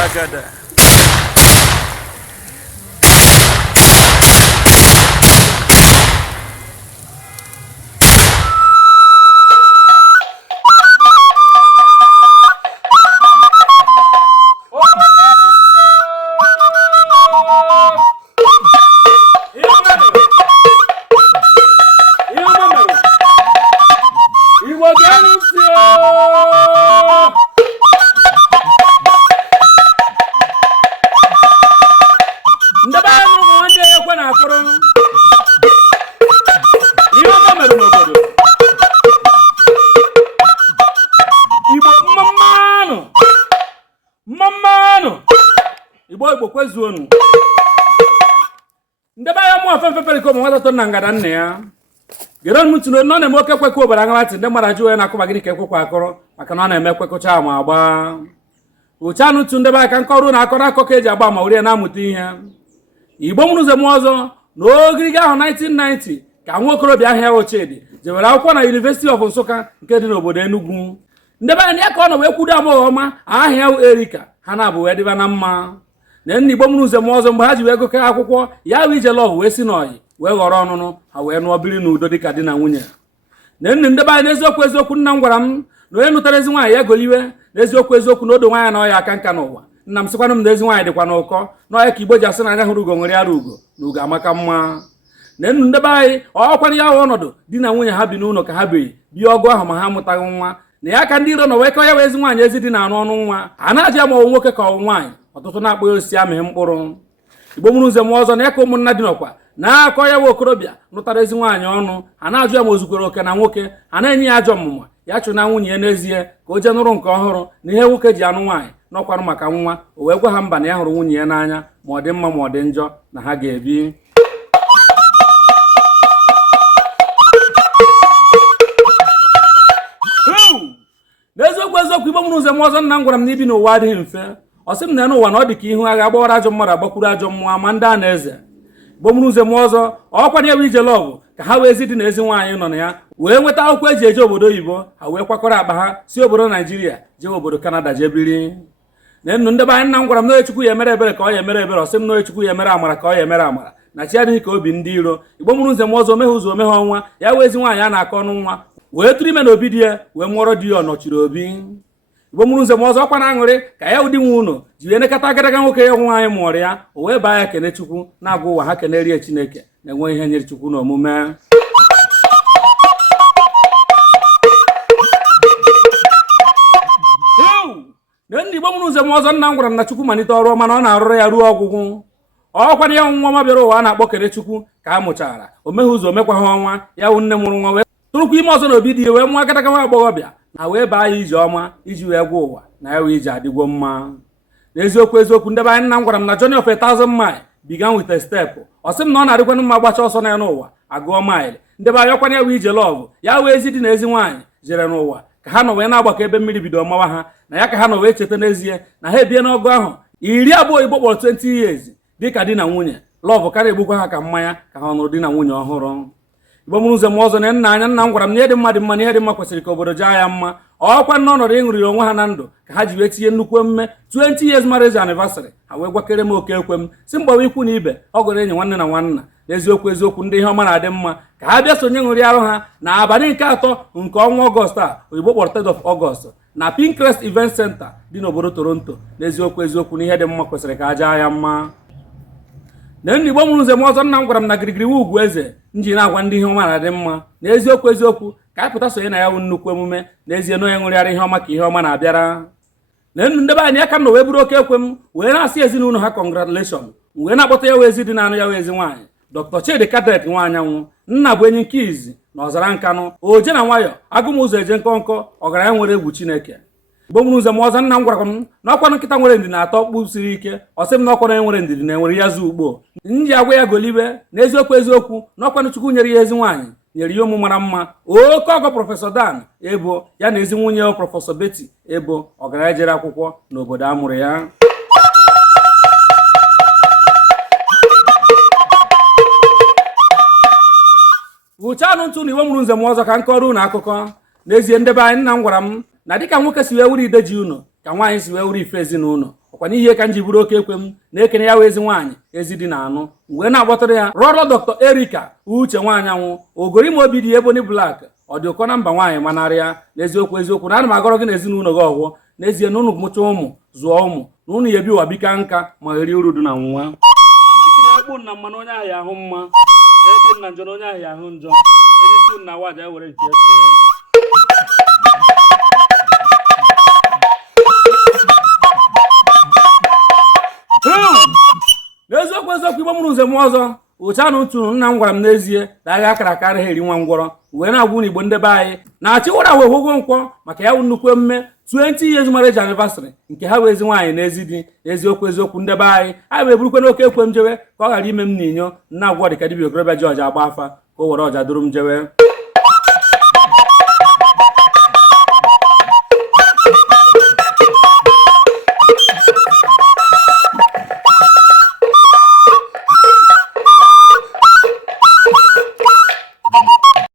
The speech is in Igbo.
Agada. Igbo kwezuonu ndeba ya mu afefe peliko mo wata to nangada nne ya geron mutuno no na mo kekwe ko bara ngati nde mara juwe na kuba gini kekwe kwa akoro maka na na eme kwekocha ma agba uchanu tunde ba kan koru na akora akọ keji agba ma uri na amuta ihe Igbo munuze mu ọzọ n'ogiriga ahụ 1990 ka nwokorobịa ahịa Ochedi jewere akwụkwọ na University of Nsukka nke dị n'obodo Enugu ndeba ya ka ọ na wee kwudo amụghị ọma ahịa Erika ha na-abụ wee dịba na mma na ndị Igbo munuze mu ọzọ mgbe ha ji wee gụkọ akwụkwọ ya wee ije lọv wee si n'oyi wee ghọrọ ọnụnụ ha wee nụọ biri n'udo dịka di na nwunye na nne ndeba ya n'eziokwu eziokwu nna m gwara m na onye nụtara ezi nwaanyị ya goliwe n'eziokwu eziokwu na odo nwaanyị na ọya aka nka n'ụwa nna m sịkwanụ m na ezi nwaanyị dịkwa n'ụkọ n'ọya ka Igbo ji asị na anya hụrụ ugo nwere ya ugo na ugo amaka mma na nnu ndebe anyị ọkwana ya ọnọdụ di na nwunye ha bi n'ụlọ ka ha biri bie ọgụ ahụ ma ha mụtaghị nwa na ya ka ndị iro na wee kọ ya wee ezi nwaanyị ezi dị na-arụ ọnụ nwa a na-aji ya ma ọwụ nwoke ka ọwụ nwaanyị ọtụtụ na-akpọ osisi amịghị mkpụrụ Igbo mụrụ nze m ọzọ na ya ka ụmụnna dị nọkwa na-akọ ya wee okorobịa lụtara ezi nwaanyị ọnụ a na-ajụ ya ma o zukwere oke na nwoke a na-enye ya ajọ ọmụma ya chụ na nwunye ya n'ezie ka o jee nụrụ nke ọhụrụ na ihe nwoke ji anụ nwaanyị n'ọkwanụ maka nwa o wee gwa ha mba na ya hụrụ nwunye ya n'anya ma ọ dị mma ma ọ dị njọ na ha ga-ebi n'eziokwu eziokwu Igbo mụrụ nze m ọzọ nna m gwara m na ibi n'ụwa adịghị mfe ọ sị m na n'ụwa na ọ dị ka ihu agha agbawara ajọ mmadụ agbakwuru ajọ mmụọ ma ndị a na eze Igbo mụrụ nze m ọzọ ọkwa na ewe ije lọgụ ka ha wee zi dị na ezi nwaanyị nọ na ya wee nweta akwụkwọ eji eje obodo oyibo ha wee kwakọrọ akpa ha si obodo Naijiria jee obodo Kanada jee biri na nnu ndebe anyị nna m gwara m na Chukwu ya emere ebere ka ọ ya emere ebere ọ sị m na Chukwu ya emere amara ka ọ ya emere amara na chi adịghị ka obi ndị iro Igbo mụrụ nze m ọzọ omeghe ụzọ omeghe ọnwa ya wee ezi nwaanyị a na-akọ ọnụ nwa wee tụrụ ime na obi di ya wee mụọrọ di ya ọ nọchiri obi Igbo mụrụ nze m ọzọ ọkwa na aṅụrị ka ya ụdị nwe ụlọ ji wee nekọta agadaga nwoke ya nwaanyị mụọrọ ya o wee baa ya kene Chukwu na-agwa ụwa ha kenerie Chineke na-enwe ihe nyere Chukwu n'omume na ndị Igbo mụrụ nze m ọzọ nna m gwara m na Chukwu malite ọrụ mana ọ na-arụrụ ya ruo ọgwụgwụ ọkwa na ya nwa nwa bịara ụwa a na-akpọ kene Chukwu ka a mụchara o meghị ụzọ omekwaghị ọnwa ya wụ nne mụrụ nwa wee tụrụkwa ime ọzọ na obi dị ya wee mụọ agadaga nwa agbọghọbịa na wee baa ya ije ọma iji wee gwa ụwa na ya wee ije adịgwo mma n'eziokwu eziokwu ndebe anyị nna m gwara m na journey of 1000 mile began with a step ọ sị m na ọ na-adịkwanụ mma gbacha ọsọ na ya n'ụwa agụọ maịlị ndebe anyị ọkwana ya wee ije lọvụ ya wee ezi dị na ezi nwaanyị jere n'ụwa ka ha nọ wee na-agbakọ ebe mmiri bido mawa ha na ya ka ha nọ wee cheta n'ezie na ha ebie n'ọgụ ahụ 20 Igbo kpọrọ 20 years dịka di na nwunye lọvụ karịa egbukwa ha ka mmanya ka ha nụrụ di na nwunye ọhụrụ Igbo mụrụ nze m ọzọ na nna anya nna m gwara m na ihe dị mma dị mma na ihe dị mma kwesịrị ka obodo jaa ya mma ọkwa n'ọnọdụ ịṅụriri onwe ha na ndụ ka ha ji wee tinye nnukwu emume 20 years marriage anniversary ha wee gwakere m oke ekwe m si mgbawa ikwu na ibe ọ gụrụ enyi nwanne na nwanna n'eziokwu eziokwu ndị ihe ọma na-adị mma ka ha bịa sonye ṅụrị arụ ha na abalị nke 3 nke ọnwa Ọgọst a oyibo kpọrọ 3rd of August na Pinterest Event Center dị n'obodo Toronto n'eziokwu eziokwu na ihe dị mma kwesịrị ka a jaa ya mma na ndị Igbo mụrụ nze m ọzọ nna m gwara m na girigiri ugwu eze nji na-agwa ndị ihe ọma na-adị mma na eziokwu eziokwu ka anyị pụta sonye na ya wụ nnukwu emume n'ezie na onye ṅụrịara ihe ọma ka ihe ọma na-abịara na nnu ndebe anyị aka na wee buru oke ekwe m wee na-asị ezinụlọ ha congratulation wee na-akpọta ya wee ezi dị na anụ ya wee ezi nwaanyị Dr. Chidi Cadet Nwaanyanwụ nna bụ enyi nke izi na ọzara nkanụ oje na nwayọ agụmụzọ eje nkọnkọ ọgaranya nwere egwu Chineke Igbo mụrụ nze m ọzọ nna m gwara m na ọkwanụ nkịta nwere ndidi na-atọ kpụ siri ike ọ sị m na ọkwanụ enwere ndidi na-enwere ya zu ugbo nji agwa ya golibe na eziokwu eziokwu na ọkwanụ Chukwu nyere ya ezi nwaanyị nyere ya ụmụ mara mma oke ọgọ Prọfesọ Dan Ebo ya na ezi nwunye Prọfesọ Betty Ebo ọgaranya jere akwụkwọ n'obodo a mụrụ ya gụchanụ ntụ na Igbo mụrụ nze m ọzọ ka nkọrọ unu akụkọ n'ezie ndebe anyị nna m gwara m na dịka nwoke si wee wuru ide ji ụnọ ka nwaanyị si wee wuru ife ezinụlọ ọkwa n'ihe ka m ji bụrụ oke ekwe m na-ekene ya wee ezi nwaanyị ezi dị na anụ wee na-agbatara ya rọrọ Dr. Erika Uche nwaanyị anwụ ogorima obi dị Ebony Black ọ dị ụkọ na mba nwaanyị manarịa n'eziokwu na ana m agọrọ gị na ezinụlọ gị ọgwụ n'ezie na unu mụcha ụmụ zụọ ụmụ na unu ya ebi ụwa bika nka ma gheri uru dị na nwa egbu na mmanụ onye ahụ ya ahụ mma egbu na njọ na onye ahụ ya ahụ njọ ezi na waja were nke n'eziokwu igbo mụrụ nze m ọzọ ụcha na otu nna m gwara m n'ezie na agha akara akarị ha eri nwa ngwọrọ wee na-agwụ n'igbo ndị be anyị na-achịwara wee hụgo nkwọ maka ya wụ nnukwu emume 20 years marriage anniversary nke ha wee ezi nwaanyị na ezi di eziokwu ndị be anyị wee burukwe n'oke ekwe m jewe ka ọ ghara ime m n'inyo nna agwọ dịka dibịa okorobịa ji ọja agba afa ka o were ọja duru m jewe